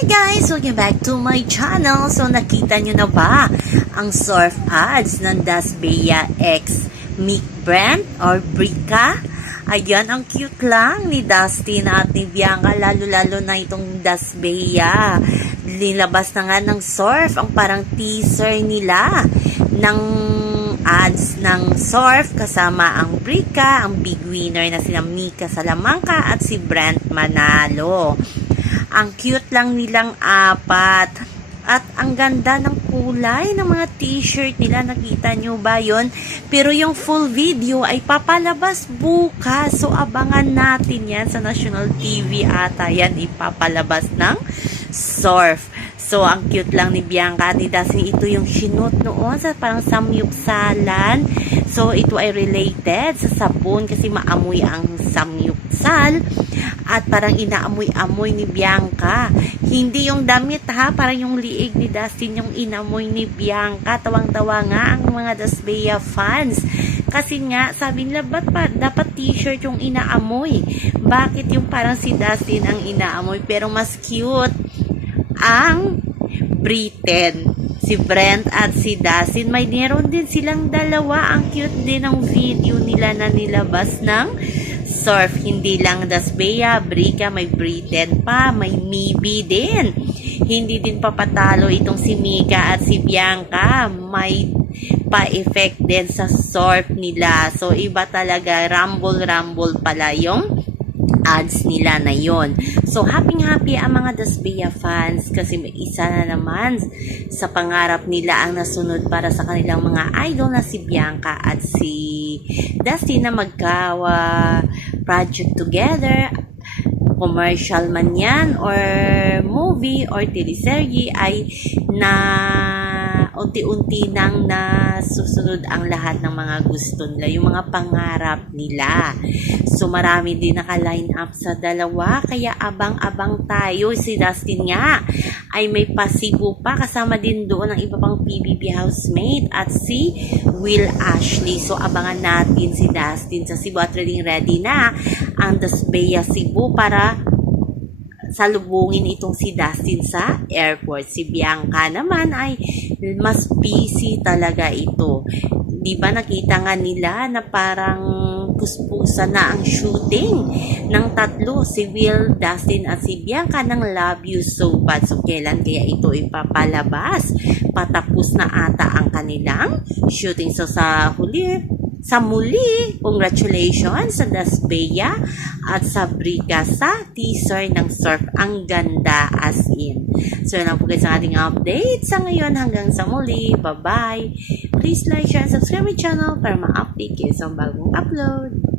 Hi guys! Welcome back to my channel. So nakita nyo na ba ang surf ads ng Dasbea X Mick Brand or Brika? Ayan, ang cute lang ni Dustin at ni Bianca, lalo-lalo na itong Dasbea. Linabas na nga ng surf, ang parang teaser nila ng ads ng surf kasama ang Brika, ang big winner na sina Mika Salamanca at si Brent Manalo. Ang cute lang nilang apat. At ang ganda ng kulay ng mga t-shirt nila. Nakita nyo ba yon? Pero yung full video ay papalabas bukas. So abangan natin yan sa National TV ata yan ipapalabas ng surf. So, ang cute lang ni Bianca at ni Dustin. Ito yung sinot noon sa parang samyupsalan. So, ito ay related sa sabon kasi maamoy ang samyupsal. At parang inaamoy-amoy ni Bianca. Hindi yung damit ha, parang yung liig ni Dustin yung inamoy ni Bianca. Tawang-tawa nga ang mga Dasbea fans. Kasi nga, sabi nila, ba't pa, dapat t-shirt yung inaamoy? Bakit yung parang si Dustin ang inaamoy? Pero mas cute ang Britain. Si Brent at si Dustin. May meron din silang dalawa. Ang cute din ng video nila na nilabas ng surf. Hindi lang Dasbea, Brika, may Britain pa, may Mibi din. Hindi din papatalo itong si Mika at si Bianca. May pa-effect din sa surf nila. So, iba talaga. Rumble-rumble pala yung ads nila na yon. So, happy-happy ang mga Dasbea fans kasi may isa na naman sa pangarap nila ang nasunod para sa kanilang mga idol na si Bianca at si Dusty na magkawa project together commercial man yan or movie or teleserye ay na unti-unti nang nasusunod ang lahat ng mga gusto nila, yung mga pangarap nila. So marami din naka-line up sa dalawa, kaya abang-abang tayo. Si Dustin nga ay may pasibo pa, kasama din doon ang iba pang PBB housemate at si Will Ashley. So abangan natin si Dustin sa Cebu at ready na ang Dasbea Cebu para salubungin itong si Dustin sa airport. Si Bianca naman ay mas busy talaga ito. Di ba nakita nga nila na parang puspusa na ang shooting ng tatlo, si Will, Dustin at si Bianca ng Love You So Bad. So kailan kaya ito ipapalabas? Patapos na ata ang kanilang shooting. So sa huli, sa muli, congratulations sa Dasbea at sa Briga sa teaser ng surf. Ang ganda as in. So, yun lang po guys ang ating update. Sa ngayon, hanggang sa muli. Bye-bye. Please like, share, and subscribe my channel para ma-update kayo sa bagong upload.